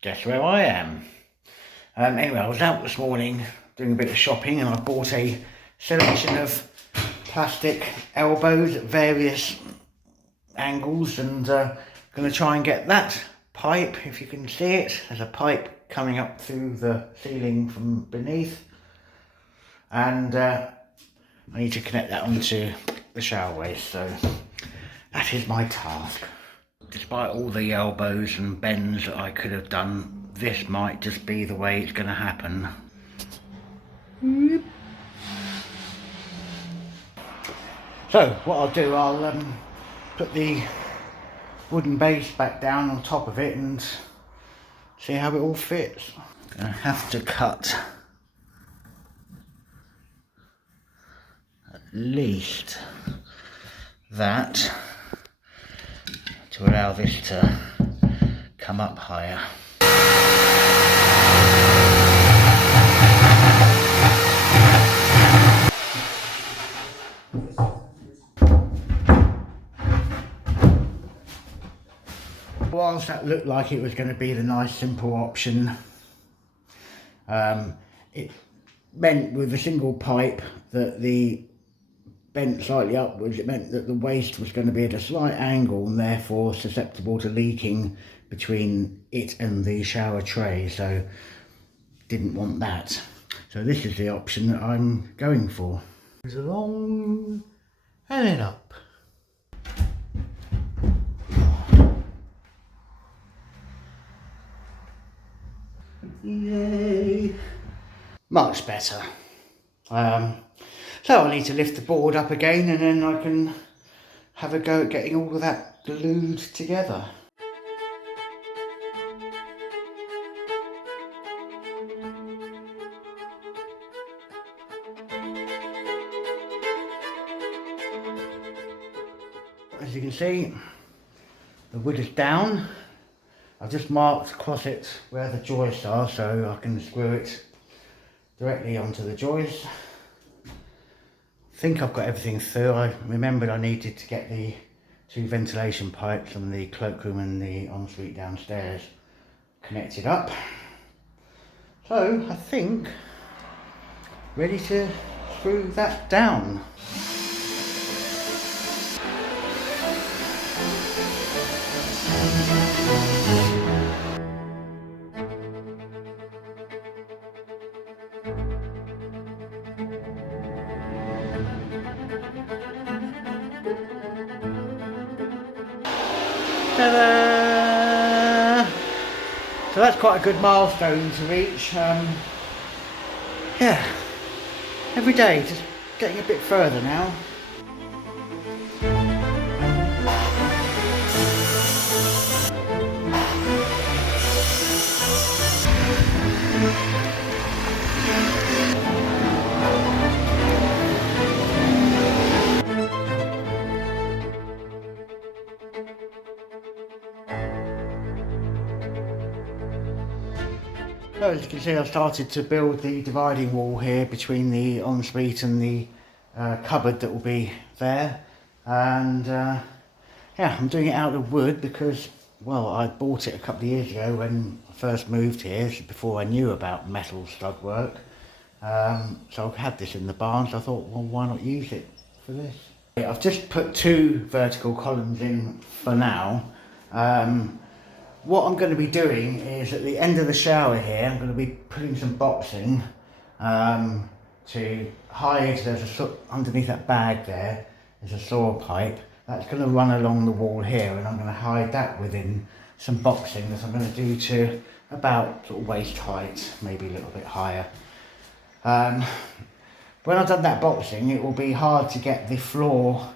guess where I am? Anyway, I was out this morning doing a bit of shopping and I bought a selection of plastic elbows at various angles and going to try and get that pipe, if you can see it. There's a pipe coming up through the ceiling from beneath, and I need to connect that onto the shower waste, so that is my task. Despite all the elbows and bends that I could have done, this might just be the way it's going to happen. So what I'll do, I'll put the wooden base back down on top of it and see how it all fits. I have to cut at least that to allow this to come up higher. Whilst that looked like it was going to be the nice simple option, it meant with a single pipe that the bent slightly upwards, it meant that the waste was going to be at a slight angle and therefore susceptible to leaking between it and the shower tray, so didn't want that. So this is the option that I'm going for. It's along and then up. Yay! Much better. So I need to lift the board up again and then I can have a go at getting all of that glued together. As you can see, the wood is down. I've just marked across it where the joists are so I can screw it directly onto the joist. I think I've got everything through. I remembered I needed to get the two ventilation pipes from the cloakroom and the ensuite downstairs connected up. So I think ready to screw that down. Ta-da! So that's quite a good milestone to reach. Yeah, every day just getting a bit further now. So as you can see, I've started to build the dividing wall here between the ensuite and the cupboard that will be there, and yeah, I'm doing it out of wood because, well, I bought it a couple of years ago when I first moved here, before I knew about metal stud work. So I've had this in the barn, so I thought, well, why not use it for this? I've just put two vertical columns in for now. What I'm going to be doing is at the end of the shower here, I'm going to be putting some boxing to hide. Underneath that bag there is a saw pipe that's going to run along the wall here, and I'm going to hide that within some boxing that I'm going to do to about sort of waist height, maybe a little bit higher. When I've done that boxing, it will be hard to get the floor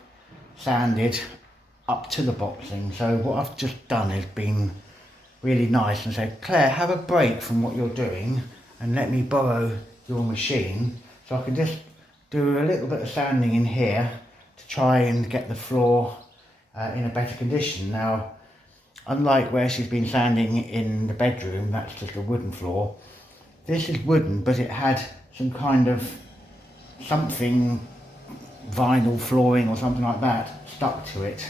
sanded up to the boxing. So what I've just done is been really nice and said, Claire, have a break from what you're doing and let me borrow your machine so I can just do a little bit of sanding in here to try and get the floor in a better condition. Now, unlike where she's been sanding in the bedroom, that's just a wooden floor. This is wooden, but it had some kind of something, vinyl flooring or something like that, stuck to it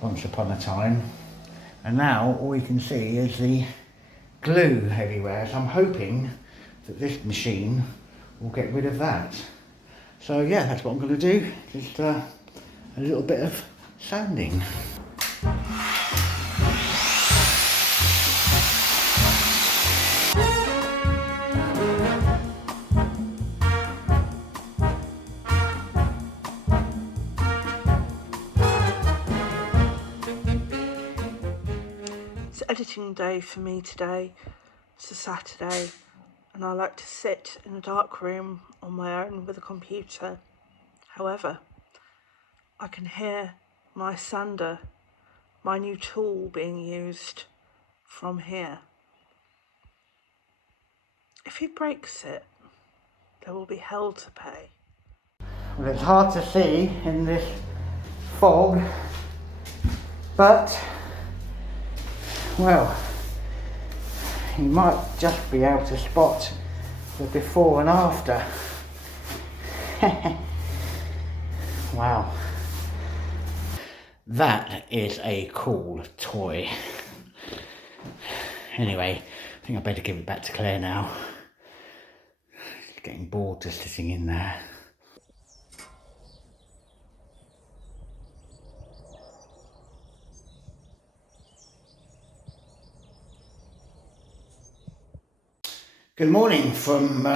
once upon a time. And now all you can see is the glue everywhere, so I'm hoping that this machine will get rid of that. So yeah, that's what I'm going to do, just a little bit of sanding. It's editing day for me today. It's a Saturday and I like to sit in a dark room on my own with a computer. However, I can hear my sander, my new tool, being used from here. If he breaks it, there will be hell to pay. Well, it's hard to see in this fog, but well, you might just be able to spot the before and after. Wow. That is a cool toy. Anyway, I think I better give it back to Claire now. She's getting bored just sitting in there. Good morning from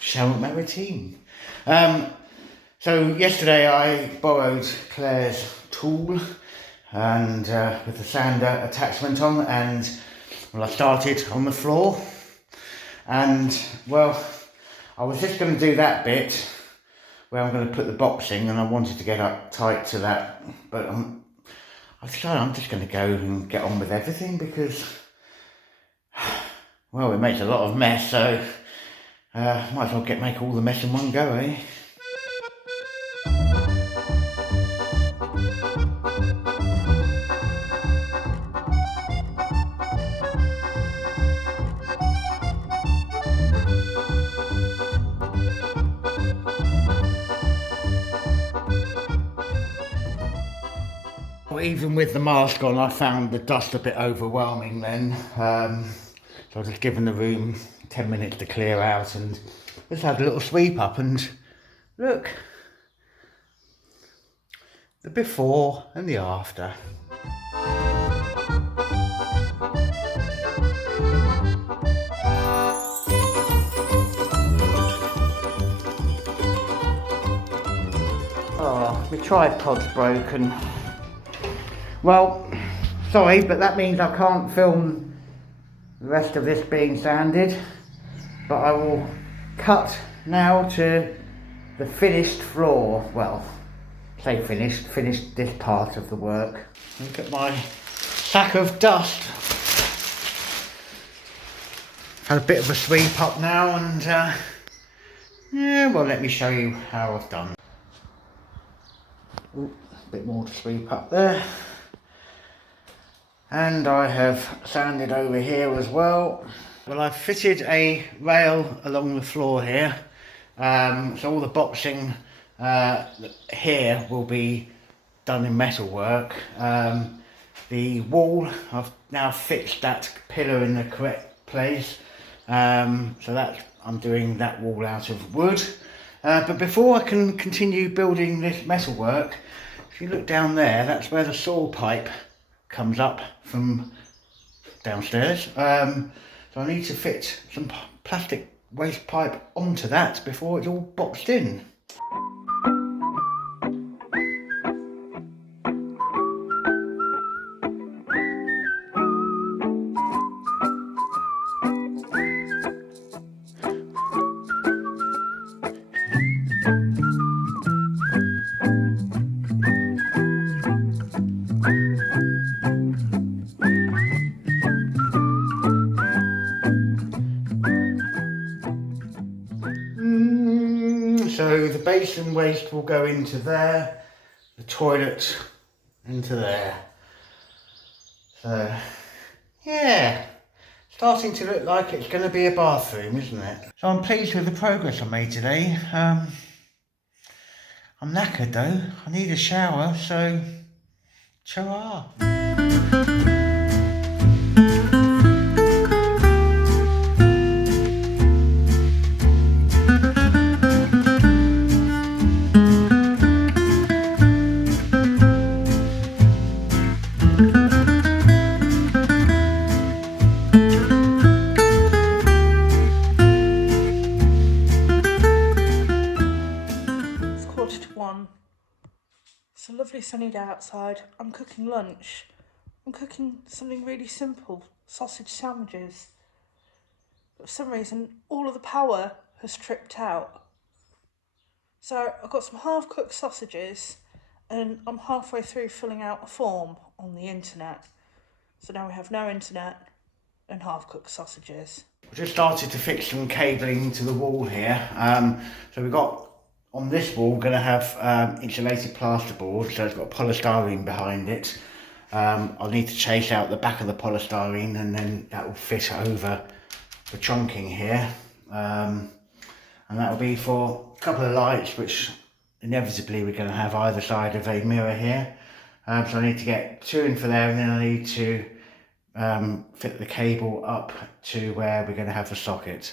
Charlotte Maritime. So yesterday I borrowed Claire's tool and with the sander attachment on, and well, I started on the floor, and well, I was just going to do that bit where I'm going to put the boxing, and I wanted to get up tight to that, but I decided I'm just going to go and get on with everything because, well, it makes a lot of mess, so might as well make all the mess in one go, eh? Even with the mask on, I found the dust a bit overwhelming then. So I've just given the room 10 minutes to clear out and just had a little sweep up, and look, the before and the after. Oh, my tripod's broken. Well, sorry, but that means I can't film the rest of this being sanded, but I will cut now to the finished floor. Well, say finished this part of the work. Look at my sack of dust. Had a bit of a sweep up now, and yeah, well, let me show you how I've done. Ooh, a bit more to sweep up there. And I have sanded over here as well. Well, I've fitted a rail along the floor here, so all the boxing here will be done in metal work. The wall, I've now fixed that pillar in the correct place, so that I'm doing that wall out of wood. But before I can continue building this metal work, if you look down there, that's where the saw pipe comes up from downstairs. So I need to fit some plastic waste pipe onto that before it's all boxed in. So the basin waste will go into there, the toilet into there. So yeah, starting to look like it's going to be a bathroom, isn't it? So I'm pleased with the progress I made today. I'm knackered though, I need a shower, so ta-ra. sunny day outside. I'm cooking lunch. I'm cooking something really simple, sausage sandwiches. But for some reason, all of the power has tripped out. So I've got some half-cooked sausages and I'm halfway through filling out a form on the internet. So now we have no internet and half-cooked sausages. We just started to fix some cabling to the wall here. So we've got, on this wall, going to have insulated plasterboard, so it's got polystyrene behind it. I'll need to chase out the back of the polystyrene and then that will fit over the trunking here. And that will be for a couple of lights, which inevitably we're going to have either side of a mirror here. So I need to get two in for there, and then I need to fit the cable up to where we're going to have the socket.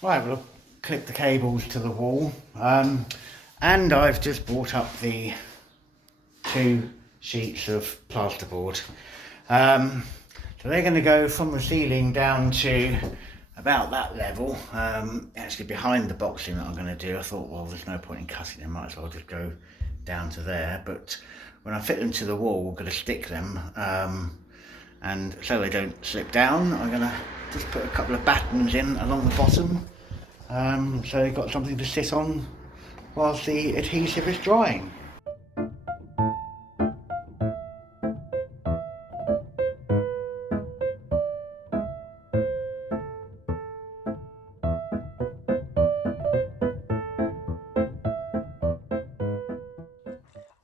Right, we'll clip the cables to the wall, and I've just brought up the 2 sheets of plasterboard. So they're going to go from the ceiling down to about that level, actually behind the boxing that I'm going to do. I thought, well, there's no point in cutting them, might as well just go down to there. But when I fit them to the wall, we're going to stick them, and so they don't slip down, I'm going to just put a couple of battens in along the bottom, so they've got something to sit on whilst the adhesive is drying.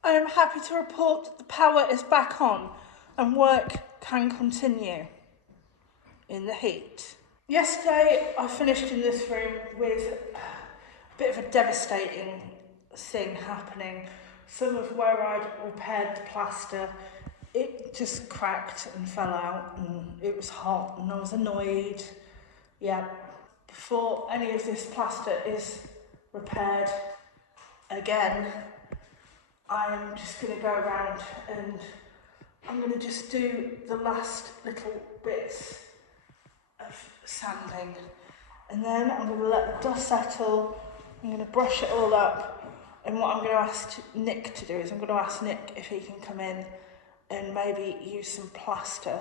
I am happy to report that the power is back on and work can continue in the heat. Yesterday I finished in this room with a bit of a devastating thing happening. Some of where I'd repaired the plaster, it just cracked and fell out, and it was hot and I was annoyed. Yeah, before any of this plaster is repaired again, I'm just going to go around and I'm going to just do the last little bits of sanding, and then I'm going to let the dust settle. I'm going to brush it all up, and what I'm going to ask Nick to do is I'm going to ask Nick if he can come in and maybe use some plaster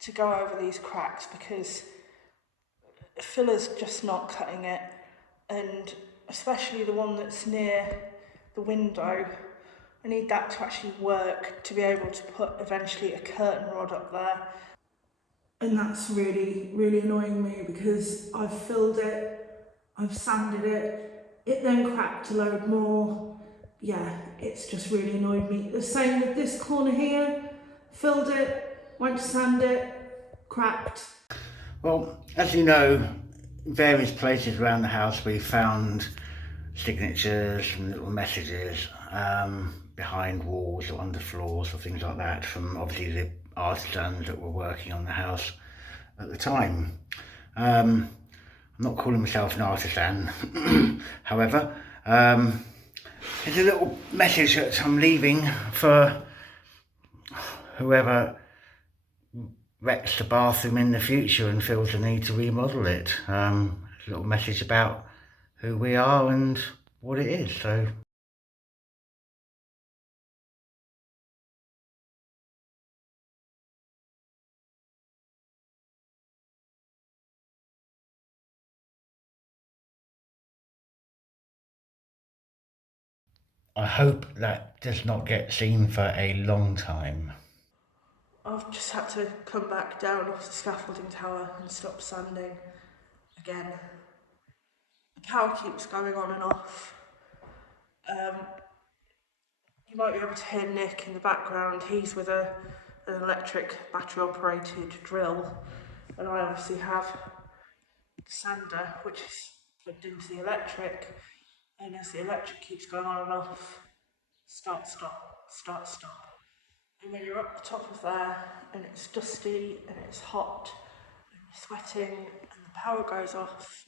to go over these cracks, because filler's just not cutting it, and especially the one that's near the window, I need that to actually work to be able to put eventually a curtain rod up there. And that's really, really annoying me because I've filled it, I've sanded it, it then cracked a load more. Yeah, it's just really annoyed me. The same with this corner here, filled it, went to sand it, cracked. Well, as you know, in various places around the house we found signatures and little messages behind walls or under floors or things like that from obviously the artisans that were working on the house at the time. I'm not calling myself an artisan, however, there's a little message that I'm leaving for whoever wrecks the bathroom in the future and feels the need to remodel it. A little message about who we are and what it is. So I hope that does not get seen for a long time. I've just had to come back down off the scaffolding tower and stop sanding again. The power keeps going on and off. You might be able to hear Nick in the background. He's with an electric battery operated drill, and I obviously have the sander which is plugged into the electric, and as the electric keeps going on and off, start, stop, start, stop. And when you're up the top of there and it's dusty and it's hot and you're sweating and the power goes off,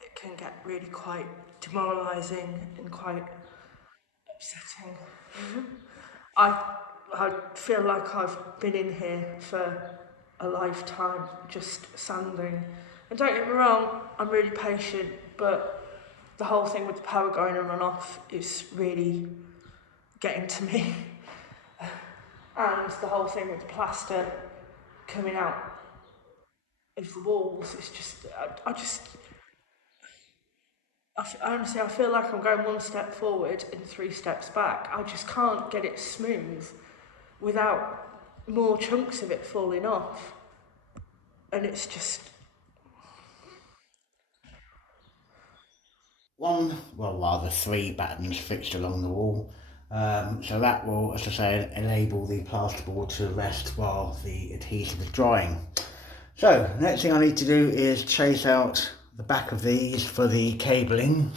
it can get really quite demoralising and quite upsetting. I feel like I've been in here for a lifetime just sanding. And don't get me wrong, I'm really patient, but the whole thing with the power going on and off is really getting to me. And the whole thing with the plaster coming out of the walls, it's just, honestly, I feel like I'm going one step forward and 3 steps back. I just can't get it smooth without more chunks of it falling off. And it's just... well rather 3 battens fixed along the wall. So that will, as I say, enable the plasterboard to rest while the adhesive is drying. So next thing I need to do is chase out the back of these for the cabling.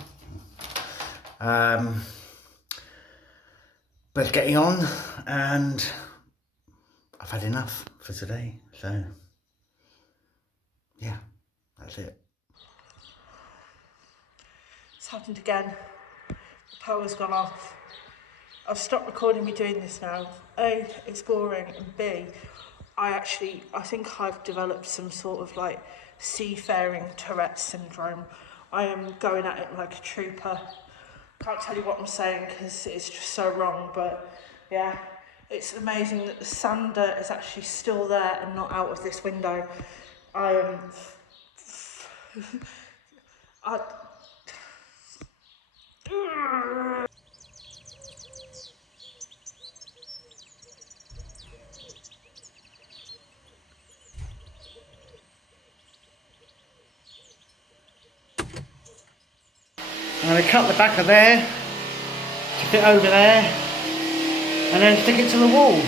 But it's getting on, and I've had enough for today, so yeah, that's it. It's happened again. The power's gone off. I've stopped recording me doing this now. A, it's boring, and B, I think I've developed some sort of like seafaring Tourette syndrome. I am going at it like a trooper. Can't tell you what I'm saying because it's just so wrong, but yeah, it's amazing that the sander is actually still there and not out of this window. I I'm going to cut the back of there, stick it over there, and then stick it to the wall.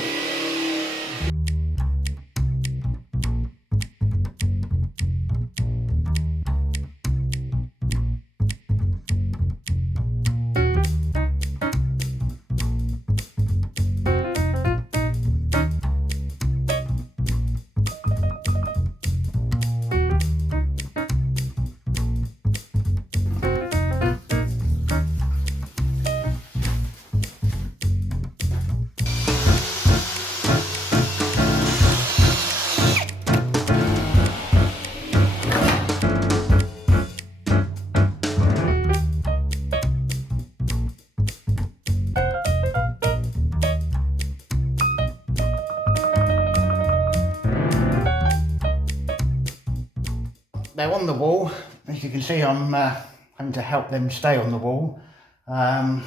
They're on the wall. As you can see, I'm having to help them stay on the wall. Gonna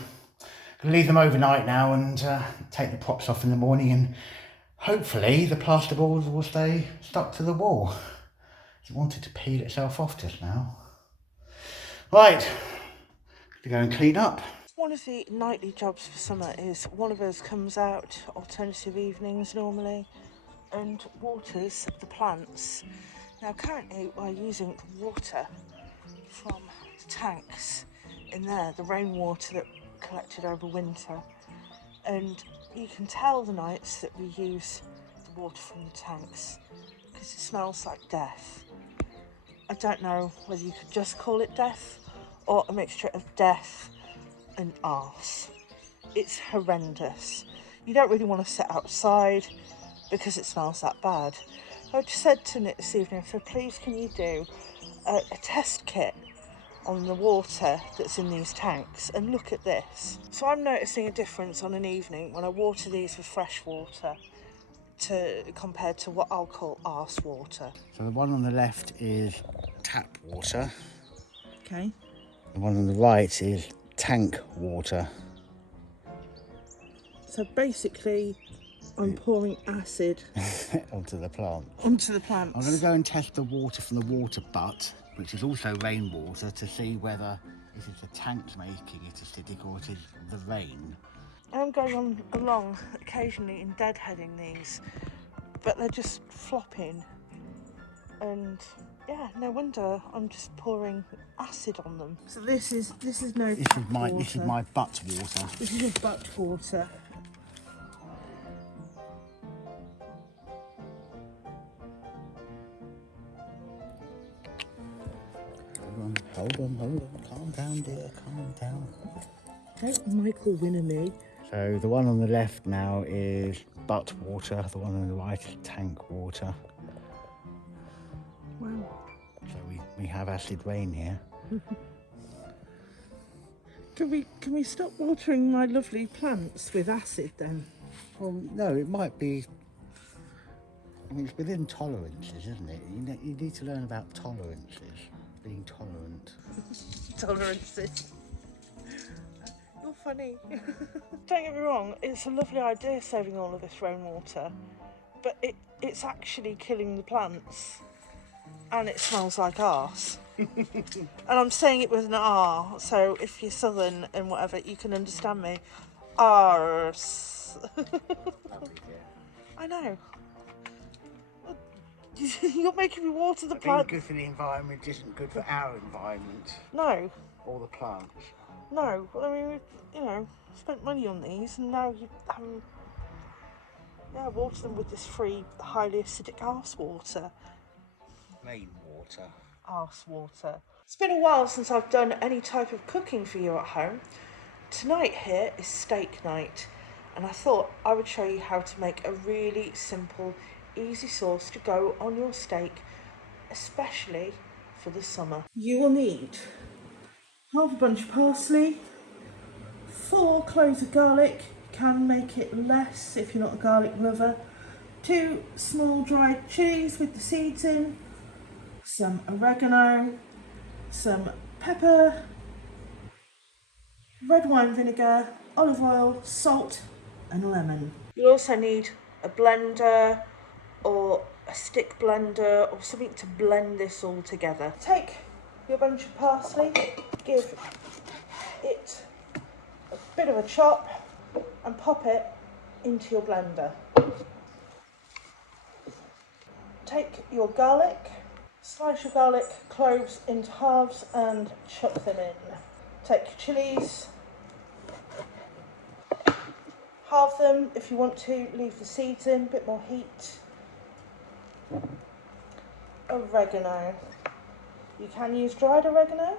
leave them overnight now and take the props off in the morning, and hopefully the plasterboard will stay stuck to the wall. It wanted to peel itself off just now. Right, to go and clean up. One of the nightly jobs for summer is one of us comes out alternative evenings normally and waters the plants. Now currently we're using the water from the tanks in there, the rainwater that collected over winter, and you can tell the nights that we use the water from the tanks because it smells like death. I don't know whether you could just call it death or a mixture of death and arse. It's horrendous. You don't really want to sit outside because it smells that bad. I just said to Nick this evening, so please can you do a test kit on the water that's in these tanks and look at this. So I'm noticing a difference on an evening when I water these with fresh water compared to what I'll call arse water. So the one on the left is tap water. Okay. The one on the right is tank water. So basically I'm pouring acid onto the plant. onto the plants. I'm going to go and test the water from the water butt, which is also rainwater, to see whether it is the tanks making it acidic or it is the rain. I'm going along occasionally and deadheading these, but they're just flopping, and yeah, no wonder I'm just pouring acid on them. So this is no tap water. This is my butt water. This is your butt water. Hold on, calm down dear, calm down. Don't Michael Winner me. So the one on the left now is butt water, the one on the right is tank water. we have acid rain here. Can we stop watering my lovely plants with acid then? Well, no, it might be. I mean, it's within tolerances, isn't it? You need to learn about tolerances, being tolerant. Tolerances. You're funny. Don't get me wrong, it's a lovely idea saving all of this rainwater, but it's actually killing the plants, and it smells like arse. And I'm saying it with an R, so if you're southern and whatever, you can understand me. Arse. I know. You're making me water the Being plants. good for the environment isn't good for our environment. No. Or the plants. No. I mean, you know, spent money on these, and now you haven't. Yeah, water them with this free, highly acidic arse water. Rainwater. Arse water. It's been a while since I've done any type of cooking for you at home. Tonight here is steak night, and I thought I would show you how to make a really simple, easy sauce to go on your steak, especially for the summer. You will need half a bunch of parsley, 4 cloves of garlic, you can make it less if you're not a garlic lover, 2 small dried chilies with the seeds in, some oregano, some pepper, red wine vinegar, olive oil, salt and lemon. You'll also need a blender or a stick blender or something to blend this all together. Take your bunch of parsley, give it a bit of a chop and pop it into your blender. Take your garlic, slice your garlic cloves into halves and chuck them in. Take your chilies, halve them if you want to, leave the seeds in, a bit more heat. Oregano. You can use dried oregano,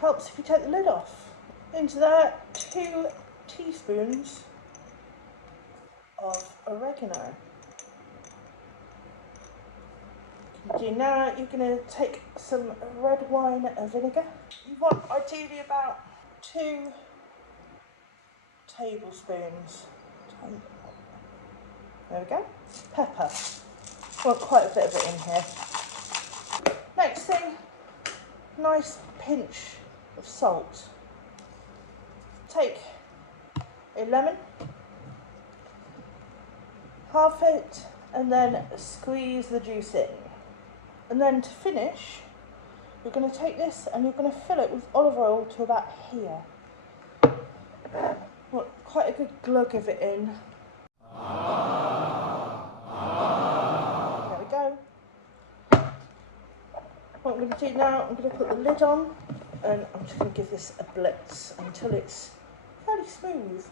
helps if you take the lid off. Into that, 2 teaspoons of oregano. Now you're going to take some red wine vinegar. You want ideally about 2 tablespoons. There we go. Pepper. Want quite a bit of it in here. Next thing, nice pinch of salt. Take a lemon, half it, and then squeeze the juice in. And then to finish, you're going to take this and you're going to fill it with olive oil to about here. Want quite a good glug of it in. There we go. What I'm going to do now, I'm going to put the lid on and I'm just going to give this a blitz until it's fairly smooth.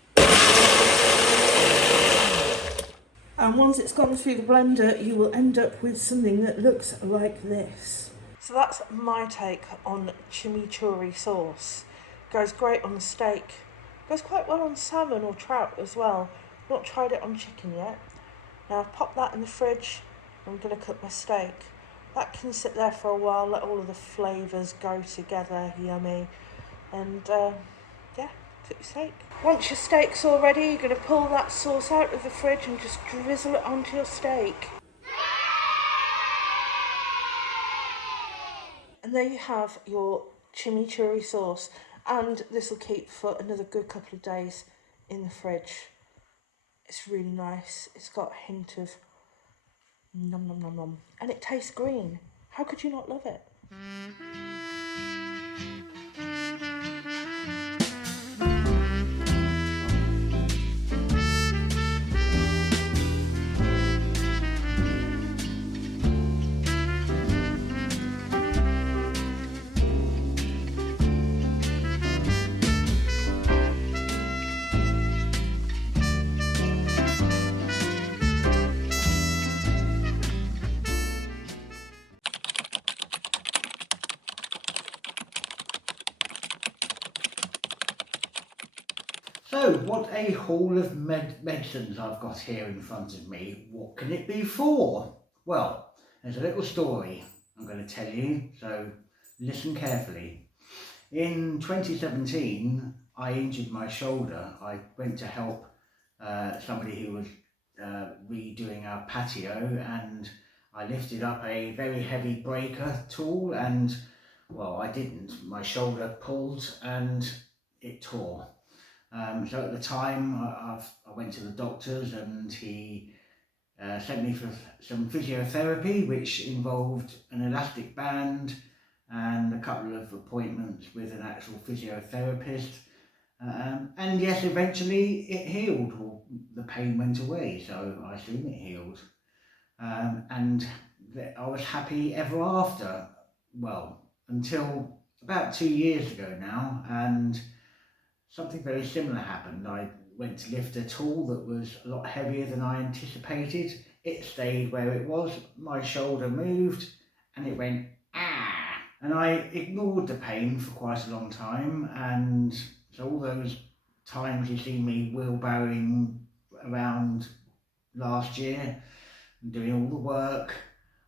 And once it's gone through the blender, you will end up with something that looks like this. So that's my take on chimichurri sauce. Goes great on steak. Goes quite well on salmon or trout as well. Not tried it on chicken yet. Now I've popped that in the fridge. I'm going to cook my steak. That can sit there for a while, let all of the flavours go together, yummy. And yeah, cook your steak. Once your steak's all ready, you're going to pull that sauce out of the fridge and just drizzle it onto your steak. And there you have your chimichurri sauce. And this will keep for another good couple of days in the fridge. It's really nice. It's got a hint of nom nom nom nom. And it tastes green. How could you not love it? So, what a haul of medicines I've got here in front of me. What can it be for? Well, there's a little story. I'm going to tell you, so listen carefully. In 2017, I injured my shoulder. I went to help somebody who was redoing our patio, and I lifted up a very heavy breaker tool, and well, I didn't. My shoulder pulled and it tore. So at the time, I went to the doctors, and he sent me for some physiotherapy, which involved an elastic band and a couple of appointments with an actual physiotherapist. And yes, eventually it healed, or the pain went away, so I assume it healed. And I was happy ever after, well, until about 2 years ago now, and something very similar happened. I went to lift a tool that was a lot heavier than I anticipated. It stayed where it was, my shoulder moved, and it went, ah! And I ignored the pain for quite a long time, and so all those times you see me wheelbarrowing around last year, doing all the work,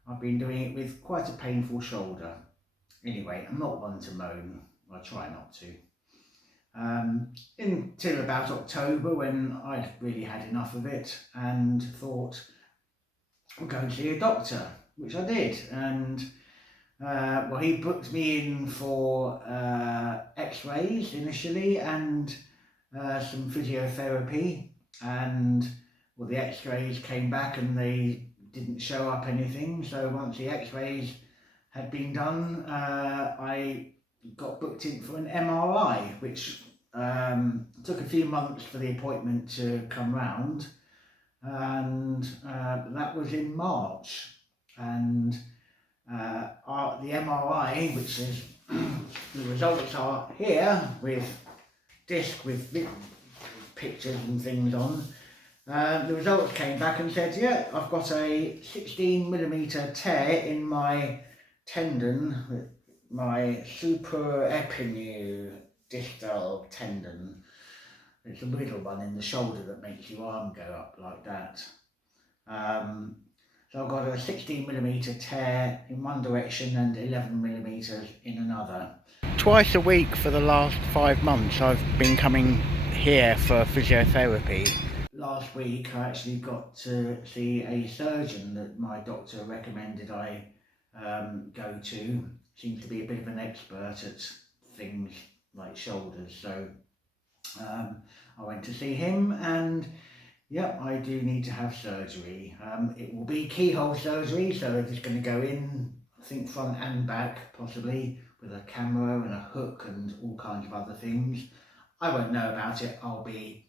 I've been doing it with quite a painful shoulder. Anyway, I'm not one to moan, I try not to. Until about October, when I'd really had enough of it and thought I'll go and see a doctor, which I did. And well, he booked me in for x-rays initially, and some physiotherapy, and well, the x-rays came back and they didn't show up anything. So once the x-rays had been done, I got booked in for an MRI, which took a few months for the appointment to come round, and that was in March. And the MRI, which is the results are here with disc with pictures and things on. The results came back and said, yeah, I've got a 16mm tear in my tendon, my supraepineu distal tendon. It's a middle one in the shoulder that makes your arm go up like that. So I've got a 16mm tear in one direction and 11mm in another. Twice a week for the last 5 months I've been coming here for physiotherapy. Last week I actually got to see a surgeon that my doctor recommended I go to. Seems to be a bit of an expert at things like shoulders, so I went to see him, and yep, I do need to have surgery. It will be keyhole surgery, so they're just going to go in, I think front and back possibly, with a camera and a hook and all kinds of other things. I won't know about it, I'll be...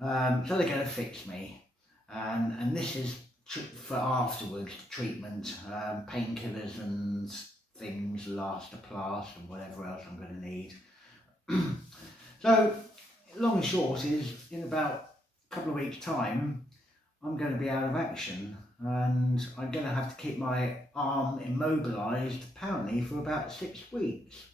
so they're going to fix me, and this is for afterwards treatment, painkillers and things, Elastoplast and whatever else I'm going to need. So long and short is, in about a couple of weeks time I'm going to be out of action, and I'm going to have to keep my arm immobilised apparently for about 6 weeks.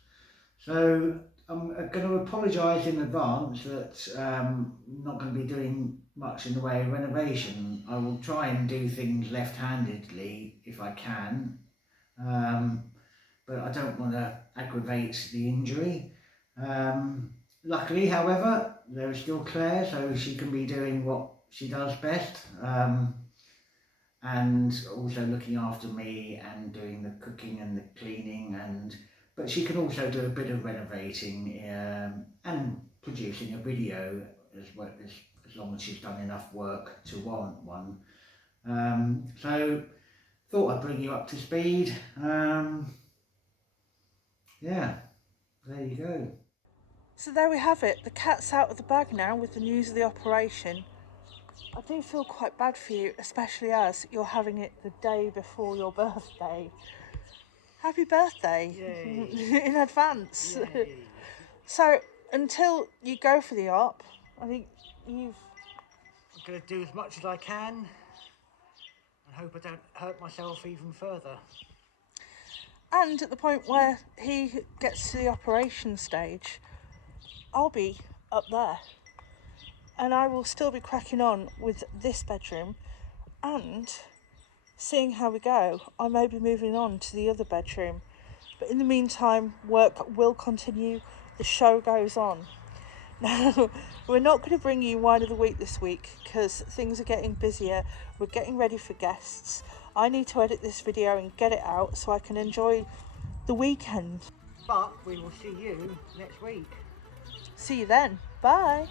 So I'm going to apologise in advance that I'm not going to be doing much in the way of renovation. I will try and do things left-handedly if I can, but I don't want to aggravate the injury. Luckily, however, there is still Claire, so she can be doing what she does best, and also looking after me and doing the cooking and the cleaning, but she can also do a bit of renovating and producing a video as long as she's done enough work to warrant one. So thought I'd bring you up to speed. Yeah, there you go. So there we have it. The cat's out of the bag now with the news of the operation. I do feel quite bad for you, especially as you're having it the day before your birthday. Happy birthday. Yay. In advance. Yay. So until you go for the op, I think I'm going to do as much as I can and hope I don't hurt myself even further. And at the point where he gets to the operation stage, I'll be up there. And I will still be cracking on with this bedroom and seeing how we go, I may be moving on to the other bedroom. But in the meantime, work will continue, the show goes on. Now, we're not going to bring you Wine of the Week this week because things are getting busier. We're getting ready for guests. I need to edit this video and get it out so I can enjoy the weekend. But we will see you next week. See you then. Bye.